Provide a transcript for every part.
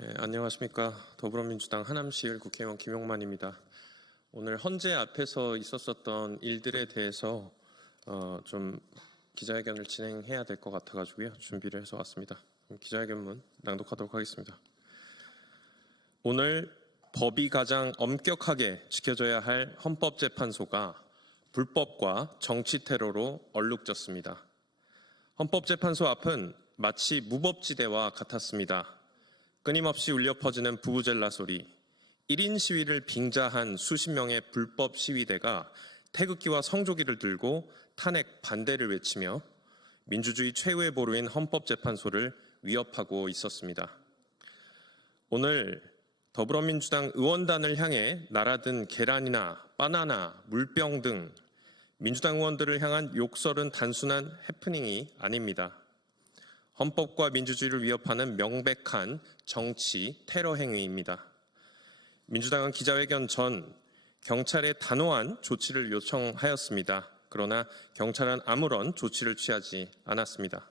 네, 안녕하십니까. 더불어민주당 하남시을 국회의원 김용만입니다. 오늘 헌재 앞에서 있었던 일들에 대해서 좀 기자회견을 진행해야 될 것 같아가지고요. 준비를 해서 왔습니다. 기자회견문 낭독하도록 하겠습니다. 오늘 법이 가장 엄격하게 지켜져야 할 헌법재판소가 불법과 정치 테러로 얼룩졌습니다. 헌법재판소 앞은 마치 무법지대와 같았습니다. 끊임없이 울려 퍼지는 부부젤라 소리, 1인 시위를 빙자한 수십 명의 불법 시위대가 태극기와 성조기를 들고 탄핵 반대를 외치며 민주주의 최후의 보루인 헌법재판소를 위협하고 있었습니다. 오늘 더불어민주당 의원단을 향해 날아든 계란이나 바나나, 물병 등 민주당 의원들을 향한 욕설은 단순한 해프닝이 아닙니다. 헌법과 민주주의를 위협하는 명백한 정치 테러 행위입니다. 민주당은 기자회견 전 경찰에 단호한 조치를 요청하였습니다. 그러나 경찰은 아무런 조치를 취하지 않았습니다.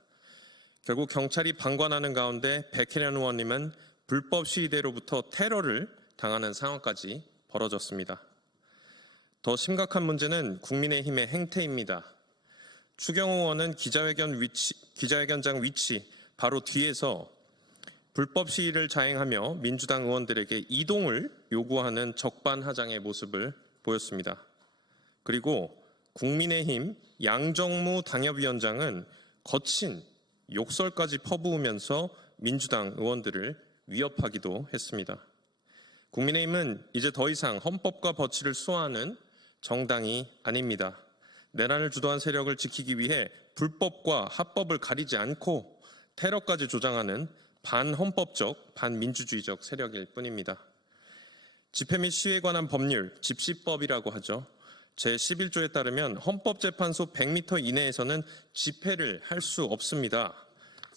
결국 경찰이 방관하는 가운데 백혜련 의원님은 불법 시위대로부터 테러를 당하는 상황까지 벌어졌습니다. 더 심각한 문제는 국민의힘의 행태입니다. 추경호 의원은 기자회견장 위치 바로 뒤에서 불법 시위를 자행하며 민주당 의원들에게 이동을 요구하는 적반하장의 모습을 보였습니다. 그리고 국민의힘 양정무 당협위원장은 거친 욕설까지 퍼부으면서 민주당 의원들을 위협하기도 했습니다. 국민의힘은 이제 더 이상 헌법과 법치를 수호하는 정당이 아닙니다. 내란을 주도한 세력을 지키기 위해 불법과 합법을 가리지 않고 테러까지 조장하는 반헌법적, 반민주주의적 세력일 뿐입니다. 집회 및 시위에 관한 법률, 집시법이라고 하죠. 제11조에 따르면 헌법재판소 100m 이내에서는 집회를 할 수 없습니다.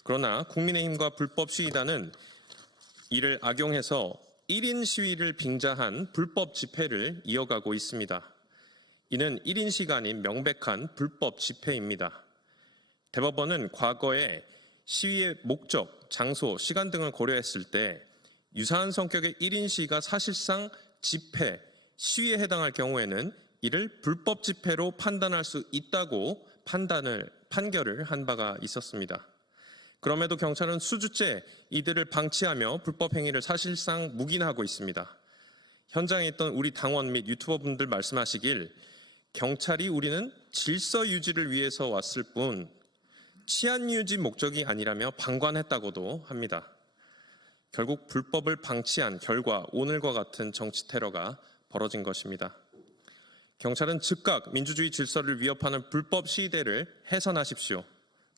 그러나 국민의힘과 불법 시위단은 이를 악용해서 1인 시위를 빙자한 불법 집회를 이어가고 있습니다. 이는 1인 시가 아닌 명백한 불법 집회입니다. 대법원은 과거에 시위의 목적, 장소, 시간 등을 고려했을 때 유사한 성격의 1인 시위가 사실상 집회, 시위에 해당할 경우에는 이를 불법 집회로 판단할 수 있다고 판결을 한 바가 있었습니다. 그럼에도 경찰은 수주째 이들을 방치하며 불법 행위를 사실상 묵인하고 있습니다. 현장에 있던 우리 당원 및 유튜버분들 말씀하시길 경찰이 우리는 질서 유지를 위해서 왔을 뿐 치안 유지 목적이 아니라며 방관했다고도 합니다. 결국 불법을 방치한 결과 오늘과 같은 정치 테러가 벌어진 것입니다. 경찰은 즉각 민주주의 질서를 위협하는 불법 시위대를 해산하십시오.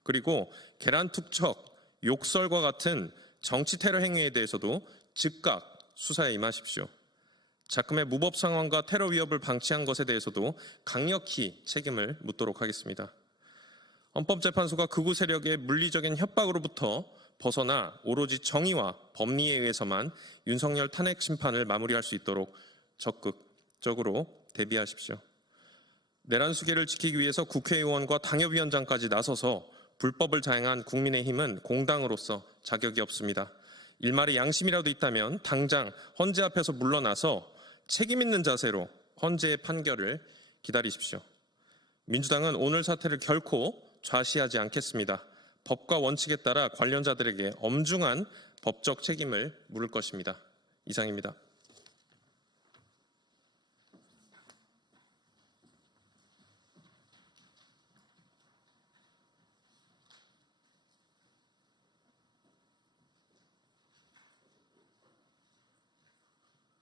그리고 계란 투척, 욕설과 같은 정치 테러 행위에 대해서도 즉각 수사에 임하십시오. 작금의 무법 상황과 테러 위협을 방치한 것에 대해서도 강력히 책임을 묻도록 하겠습니다. 헌법재판소가 극우 세력의 물리적인 협박으로부터 벗어나 오로지 정의와 법리에 의해서만 윤석열 탄핵 심판을 마무리할 수 있도록 적극적으로 대비하십시오. 내란 수계를 지키기 위해서 국회의원과 당협위원장까지 나서서 불법을 자행한 국민의힘은 공당으로서 자격이 없습니다. 일말의 양심이라도 있다면 당장 헌재 앞에서 물러나서 책임 있는 자세로 헌재의 판결을 기다리십시오. 민주당은 오늘 사태를 결코 좌시하지 않겠습니다. 법과 원칙에 따라 관련자들에게 엄중한 법적 책임을 물을 것입니다. 이상입니다.